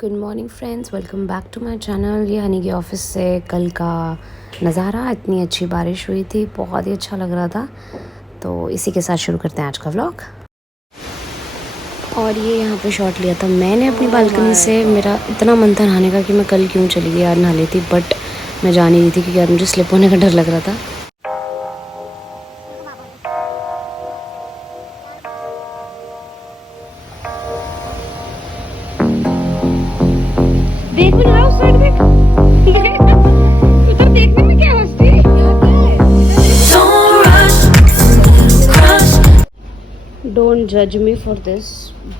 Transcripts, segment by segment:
Good morning friends, welcome back to my channel. ये honey के office से कल का नज़ारा, इतनी अच्छी बारिश हुई थी, बहुत ही अच्छा लग रहा था। तो इसी के साथ शुरू करते हैं आज का व्लॉग। और ये यहाँ पे शॉट लिया था मैंने अपनी बालकनी से। मेरा इतना मन था नहाने का कि मैं कल क्यों चली गई, आज नहा लेती, बट मैं जा नहीं रही थी क्योंकि आज मुझे स्लिप होने का डर लग रहा था। देखो ना उस साइड देख, उधर देखने में क्या हंसती। डोंट जज me for this,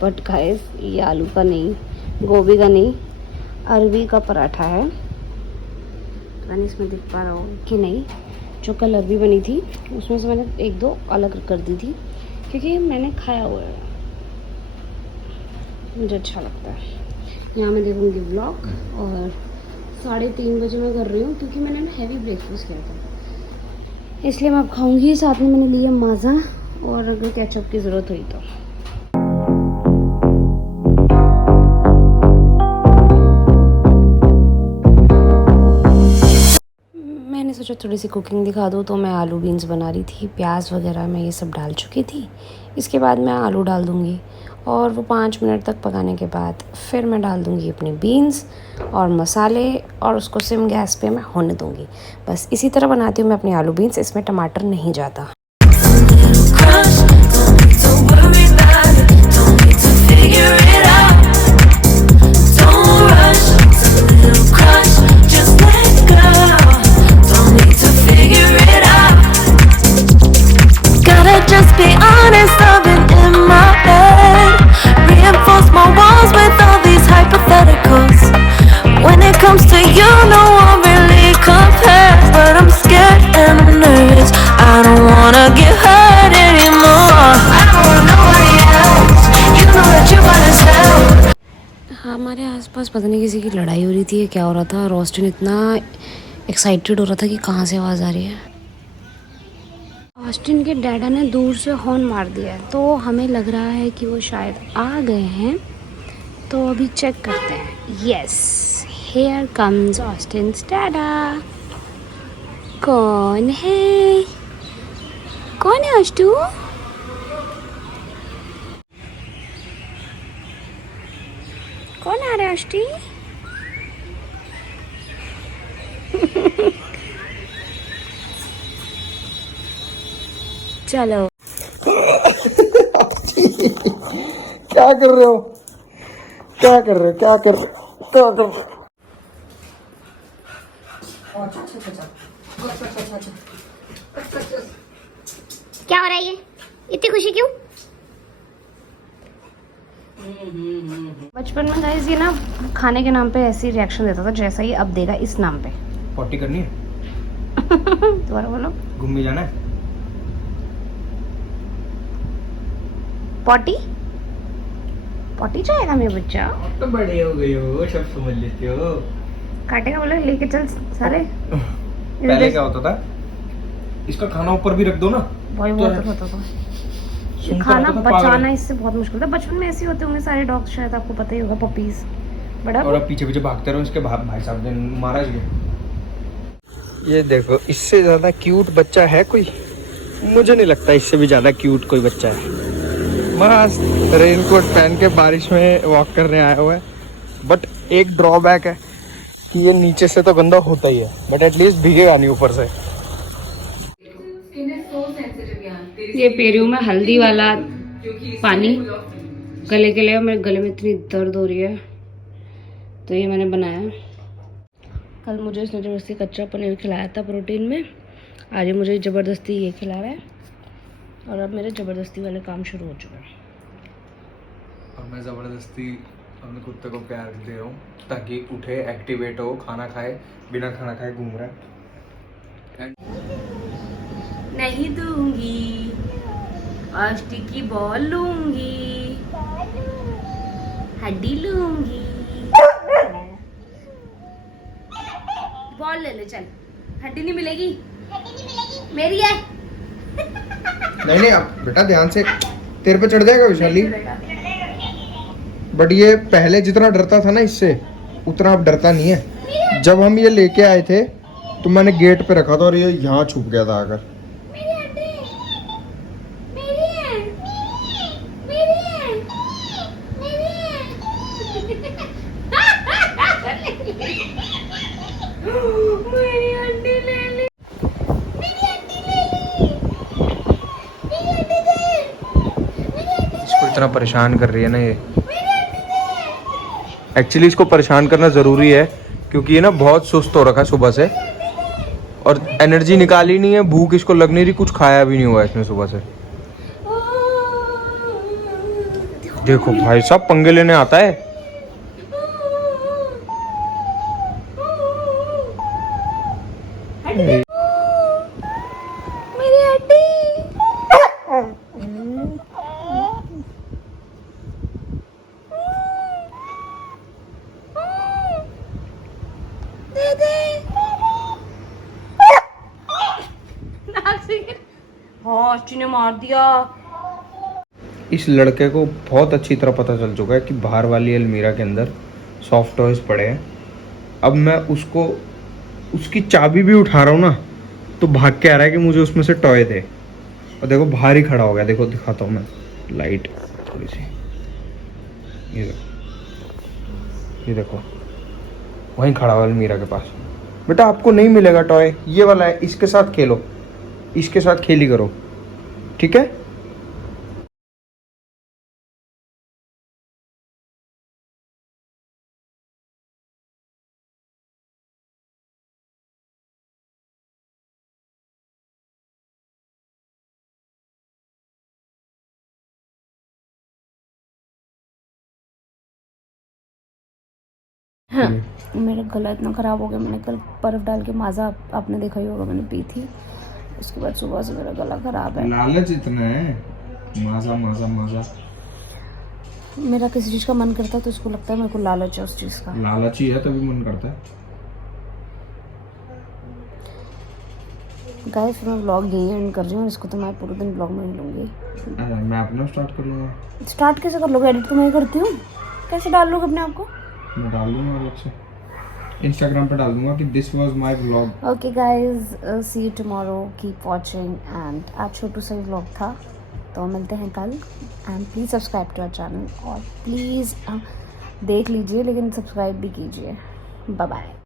but guys ये आलू का नहीं, गोभी का नहीं, अरबी का पराठा है। पता नहीं इसमें दिख पा रहा हो कि नहीं। जो कल अरबी बनी थी उसमें से मैंने एक दो अलग कर दी थी क्योंकि मैंने खाया हुआ है, मुझे अच्छा लगता है। यहाँ मैं देखूँगी व्लॉग और 3:30 बजे मैं कर रही हूँ क्योंकि मैंने ना हैवी ब्रेकफास्ट किया था, इसलिए मैं अब खाऊंगी। साथ में मैंने लिया माज़ा और अगर केचप की ज़रूरत हुई तो। मैंने सोचा थोड़ी सी कुकिंग दिखा दूँ, तो मैं आलू बीन्स बना रही थी, प्याज वगैरह मैं ये सब डाल चुकी थी। इसके बाद मैं आलू डाल दूँगी और वो 5 मिनट तक पकाने के बाद फिर मैं डाल दूँगी अपने बीन्स और मसाले और उसको सिम गैस पे मैं होने दूँगी। बस इसी तरह बनाती हूँ मैं अपनी आलू बीन्स, इसमें टमाटर नहीं जाता। Just be honest, I've been in my head. Reinforce my walls with all these hypotheticals. When it comes to you, no one really compares. But I'm scared and I'm nervous. I don't wanna get hurt anymore. I don't want nobody else. You know that you're by yourself. हमारे आसपास पता नहीं किसी की लड़ाई हो रही थी, क्या हो रहा था। रोस्टिन इतना एक्साइटेड हो रहा था कि कहाँ से आवाज़ आ रही है। ऑस्टिन के डैडा ने दूर से हॉर्न मार दिया है, तो हमें लग रहा है कि वो शायद आ गए हैं, तो अभी चेक करते हैं। Yes, here comes Austin's dada. कौन है, कौन है ऑस्टू? कौन आ रहा है ऑस्टी? चलो। क्या कर रहे हो, क्या कर रहे हो, क्या कर रहे हो, क्या कर रहे हो? क्या हो रहा है ये, इतनी खुशी क्यों? बचपन में गाइस ये ना खाने के नाम पे ऐसी रिएक्शन देता था जैसा ही अब देगा इस नाम पे। पॉटी करनी है? दोबारा बोलो। घूमने जाना है? पॉटी पॉटी जाएगा मेरा बच्चा। तो बड़े हो गए हो, सब समझ लेते हो। काटेगा, बोले लेके चल सारे। पहले क्या होता था, इसका खाना ऊपर भी रख दो ना, भाई तो बहुत होता था। सुनता खाना रहता था पागल। बचाना इससे बहुत मुश्किल था। बचपन में ऐसे होते होंगे सारे डॉग्स, शायद आपको पता ही होगा, पपीज। बड़ा और अब पीछे पीछे भागते रहो इसके। भाई साहब ने मारा इसको। ये देखो, इससे ज्यादा क्यूट बच्चा है कोई? मुझे नहीं लगता इससे भी ज्यादा क्यूट कोई बच्चा है। मस्त रेनकोट पहन के बारिश में वॉक करने आया हुआ है, बट एक ड्रॉबैक है कि ये नीचे से तो गंदा होता ही है, बट एटलीस्ट भीगेगा नहीं ऊपर से। ये पी रही हूँ मैं हल्दी वाला पानी गले के लिए, और मेरे गले में इतनी दर्द हो रही है, तो ये मैंने बनाया। कल मुझे इसने ज़बरदस्ती कच्चा पनीर खिलाया था प्रोटीन में, आज ये मुझे ज़बरदस्ती ये खिला रहा है, और अब मेरे ज़बरदस्ती वाले काम शुरू हो चुके हैं। और मैं ज़बरदस्ती अपने कुत्ते को प्यार दे रहा हूँ ताकि उठे, एक्टिवेट हो, खाना खाए, बिना खाना खाए घूम रहा है। नहीं दूंगी, ऑस्टी की बॉल लूंगी, हड्डी लूंगी। बॉल ले ले चल, हड्डी नहीं मिलेगी, मेरी है। नहीं नहीं, अब बेटा ध्यान से, तेरे पे चढ़ जाएगा विशाली। बट ये पहले जितना डरता था ना इससे उतना अब डरता नहीं है। जब हम ये लेके आए थे तो मैंने गेट पे रखा था और ये यहाँ छुप गया था आकर। इसको इतना परेशान कर रही है ना ये। एक्चुअली इसको परेशान करना ज़रूरी है क्योंकि ये ना बहुत सुस्त हो रखा है सुबह से और एनर्जी निकाली नहीं है, भूख इसको लग नहीं रही, कुछ खाया भी नहीं हुआ इसने सुबह से। देखो भाई साहब पंगे लेने आता है। मेरी हड्डी। हाँ अच्छी ने मार दिया। इस लड़के को बहुत अच्छी तरह पता चल चुका है कि बाहर वाली अलमीरा के अंदर सॉफ्ट टॉयज पड़े हैं। अब मैं उसको उसकी चाबी भी उठा रहा हूँ ना तो भाग के आ रहा है कि मुझे उसमें से टॉय दे। और देखो बाहर ही खड़ा हो गया। देखो दिखाता हूँ मैं, लाइट थोड़ी सी, ये देखो वहीं खड़ा हुआ अलमीरा के पास। बेटा आपको नहीं मिलेगा टॉय, ये वाला है, इसके साथ खेलो, इसके साथ खेली करो, ठीक है। मेरा गला इतना ख़राब हो गया। मैंने कल बर्फ़ डाल के माज़ा, आपने देखा ही होगा, मैंने पी थी। उसके बाद सुबह से मेरा गला ख़राब है। लालच इतना है, माज़ा माज़ा माज़ा। मेरा किसी चीज़ का मन करता है तो उसको लगता है मेरे को लालच है उस चीज़ का। लालच ही है तभी मन करता है। गाइस मैं व्लॉग यही एंड कर रही हूँ। इसको तो मैं पूरे दिन व्लॉग में ही लूँगी। मैं अपना स्टार्ट कर लूँगा। स्टार्ट कैसे कर लोगे? एडिट तो मैं ही करती हूँ। कैसे डाल लोगे अपने आप को? मैं डाल दूँगा अलग से, इंस्टाग्राम पे डाल दूँगा कि this was my vlog. Okay guys, see you tomorrow, keep watching. And आज छोटू सा व्लॉग था तो मिलते हैं कल। And please subscribe to our channel और प्लीज़ देख लीजिए लेकिन सब्सक्राइब भी कीजिए। Bye bye.